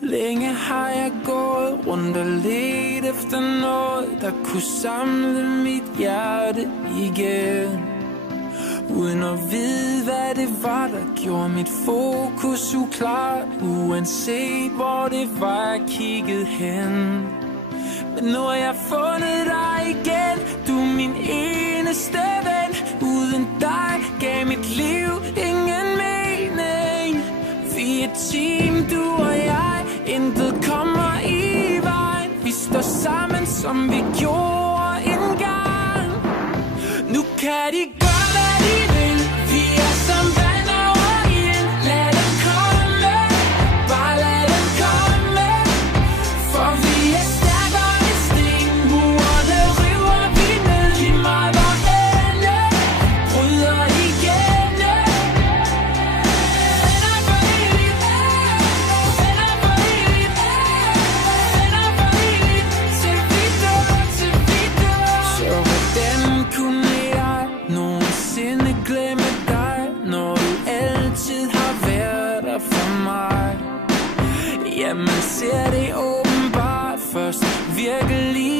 Længe har jeg gået rundt og let efter noget, der kunne samle mit hjerte igen. Uden at vide, hvad det var, der gjorde mit fokus uklart. Uanset hvor det var, jeg kiggede hen. Men nu har jeg fundet dig igen. Du er min eneste ven. Uden dig gav mit liv ingen mening. Vi er team, du og jeg. Intet kommer i vejen. Vi står sammen, som vi gjorde engang. Nu kan de gøre, hvad de vil. Vi er som vand over ild. Lad dem komme, bare lad dem komme. For vi er stærkere end sten. Murene river vi ned. Lige meget hvor ende bryder igennem. Venner for evigt, venner for evigt, venner for evigt. Til vi dør, til vi dør. Så hvordan kunne jeg nogensinde glemme dig, når du altid har været der for mig? Ja, man ser det åbenbart først virkelig